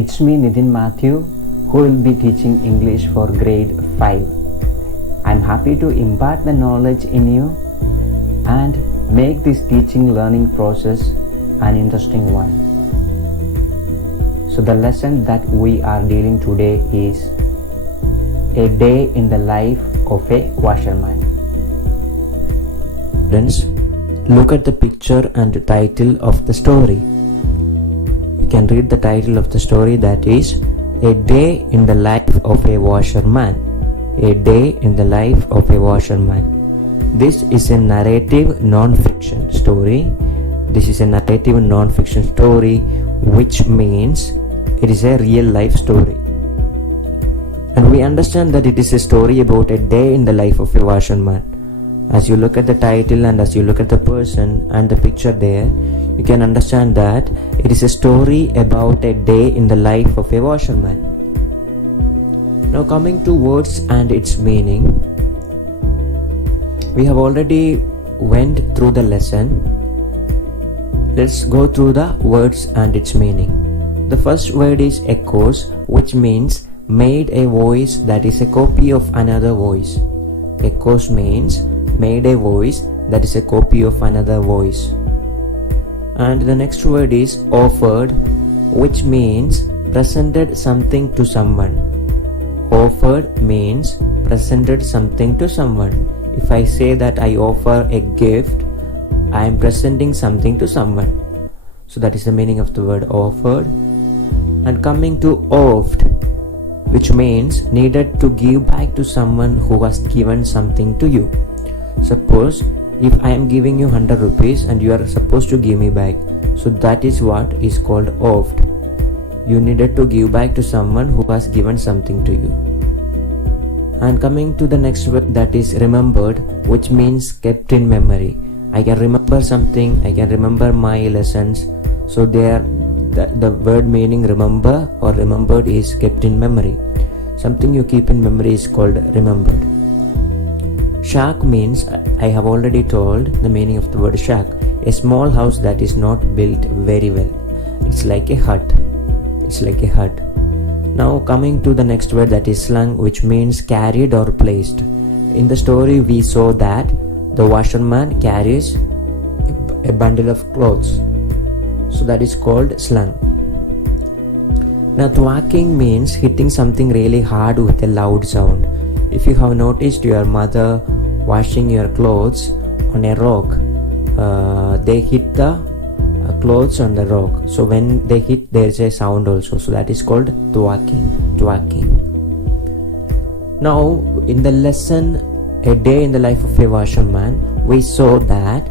It's me Nithin Matthew who will be teaching English for grade 5. I'm happy to impart the knowledge in you and make this teaching learning process an interesting one. So the lesson that we are dealing today is a day in the life of a washerman. Friends, look at the picture and the title of the story. You can read the title of the story, that is A Day in the Life of a Washerman. A Day in the Life of a Washerman. This is a narrative non-fiction story. This is a narrative non-fiction story, which means it is a real life story. And we understand that it is a story about a day in the life of a washerman. As you look at the title and as you look at the person and the picture there, you can understand that it is a story about a day in the life of a washerman. Now coming to words and its meaning, we have already went through the lesson. Let's go through the words and its meaning. The first word is echoes, which means made a voice that is a copy of another voice. Echoes means made a voice that is a copy of another voice. And the next word is offered, which means presented something to someone. Offered means presented something to someone. If I say that I offer a gift, I am presenting something to someone. So that is the meaning of the word offered. And coming to oft, which means needed to give back to someone who has given something to you. Suppose if I am giving you 100 rupees and you are supposed to give me back, so that is what is called oft. You needed to give back to someone who has given something to you. And coming to the next word, that is remembered, which means kept in memory. I can remember something, I can remember my lessons. So there the word meaning remember or remembered is kept in memory. Something you keep in memory is called remembered. Shack means, I have already told the meaning of the word shack. A small house that is not built very well. It's like a hut. It's like a hut. Now coming to the next word, that is slung, which means carried or placed. In the story we saw that the washerman carries a bundle of clothes. So that is called slung. Now thwacking means hitting something really hard with a loud sound. If you have noticed your mother washing your clothes on a rock, they hit the clothes on the rock. So when they hit, there is a sound also. So that is called thwacking. Thwacking. Now in the lesson A Day in the Life of a Washerman, we saw that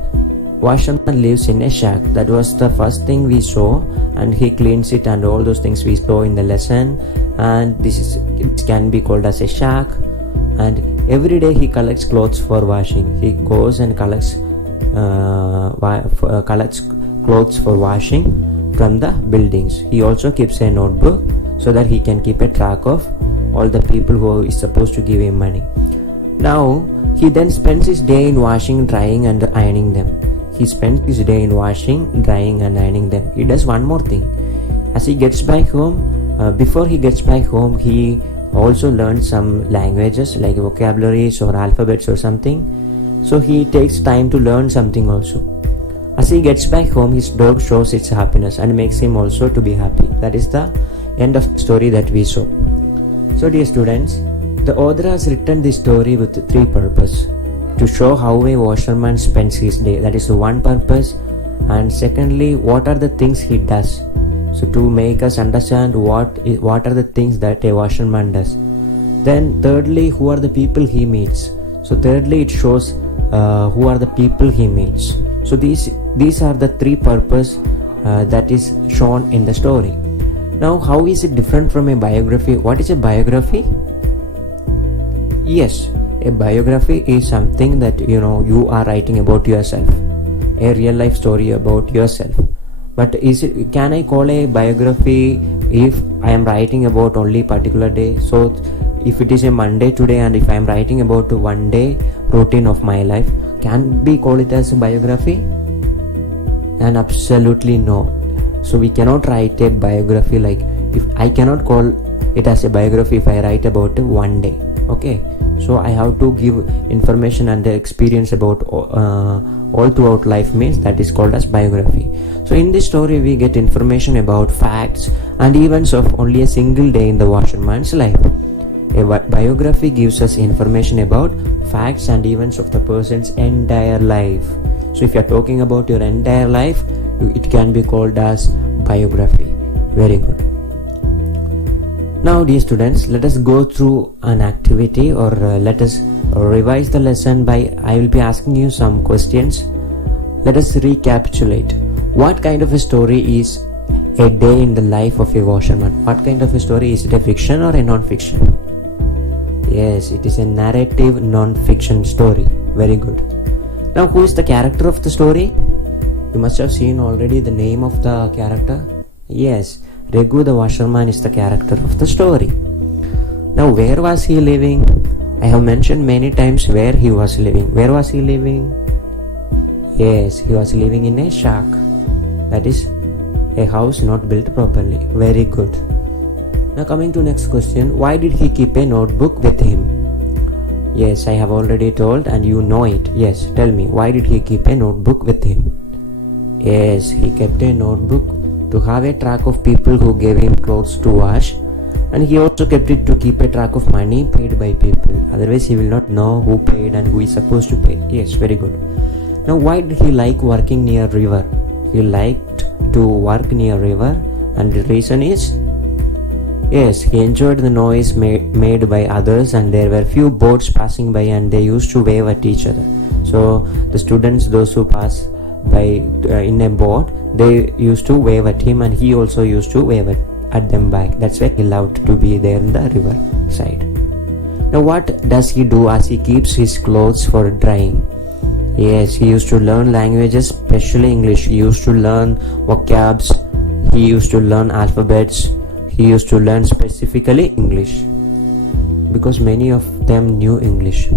washerman lives in a shack. That was the first thing we saw, and he cleans it and all those things we saw in the lesson. And it can be called as a shack. And every day he collects clothes for washing. He goes and collects clothes for washing from the buildings. He also keeps a notebook so that he can keep a track of all the people who is supposed to give him money. Now he then spends his day in washing, drying and ironing them. He spends his day in washing, drying and ironing them. He does one more thing. As he gets back home, before he gets back home, he also learns some languages like vocabularies or alphabets or something. So he takes time to learn something also. As he gets back home, his dog shows its happiness and makes him also to be happy. That is the end of the story that we saw. So dear students, the author has written this story with three purposes. To show how a washerman spends his day, that is one purpose. And secondly, what are the things he does. So to make us understand what are the things that a washerman does. Then thirdly, who are the people he meets. So thirdly, it shows who are the people he meets. So these are the three purposes that is shown in the story. Now how is it different from a biography? What is a biography? Yes, a biography is something that you are writing about yourself. A real life story about yourself. But can I call a biography if I am writing about only particular day? So if it is a Monday today and if I am writing about one day routine of my life, can we call it as a biography? And absolutely no. So we cannot write a biography like if I cannot call it as a biography if I write about one day. Okay, so I have to give information and the experience about all throughout life, means that is called as biography. So in this story we get information about facts and events of only a single day in the washerman's life. A biography gives us information about facts and events of the person's entire life. So if you are talking about your entire life, it can be called as biography. Very good. Now dear students, let us go through an activity, or let us revise the lesson by, I will be asking you some questions. Let us recapitulate. What kind of a story is a day in the life of a washerman? What kind of a story? Is it a fiction or a non-fiction? Yes, it is a narrative non-fiction story. Very good. Now who is the character of the story? You must have seen already the name of the character. Yes, Raghu the washerman is the character of the story. Now where was he living? I have mentioned many times where he was living. Where was he living? Yes, he was living in a shack. That is a house not built properly. Very good. Now coming to next question, why did he keep a notebook with him? Yes, I have already told and you know it. Yes, tell me, why did he keep a notebook with him? Yes, he kept a notebook to have a track of people who gave him clothes to wash, and he also kept it to keep a track of money paid by people. Otherwise he will not know who paid and who is supposed to pay. Yes, very good. Now why did he like working near river? He liked to work near river, and the reason is, yes, he enjoyed the noise made by others, and there were few boats passing by and they used to wave at each other. So the students, those who pass by in a boat, they used to wave at him, and he also used to wave at them back. That's why he loved to be there in the river side. Now what does he do as he keeps his clothes for drying? Yes, he used to learn languages, especially English. He used to learn vocabs, he used to learn alphabets, he used to learn specifically English, because many of them knew English.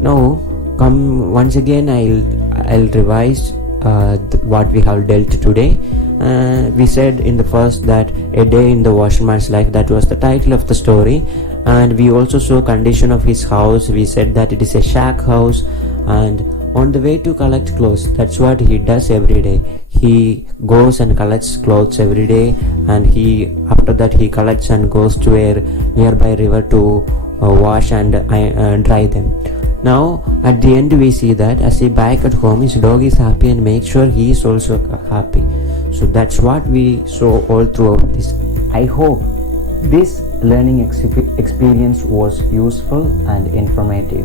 Now come once again, I'll revise what we have dealt today. We said in the first that a day in the washerman's life, that was the title of the story, and we also saw condition of his house. We said that it is a shack house, and on the way to collect clothes, that's what he does every day. He goes and collects clothes every day, and after that he collects and goes to a nearby river to wash and dry them. Now at the end we see that as he back at home, his dog is happy and makes sure he is also happy. So that's what we saw all throughout this. I hope this learning experience was useful and informative.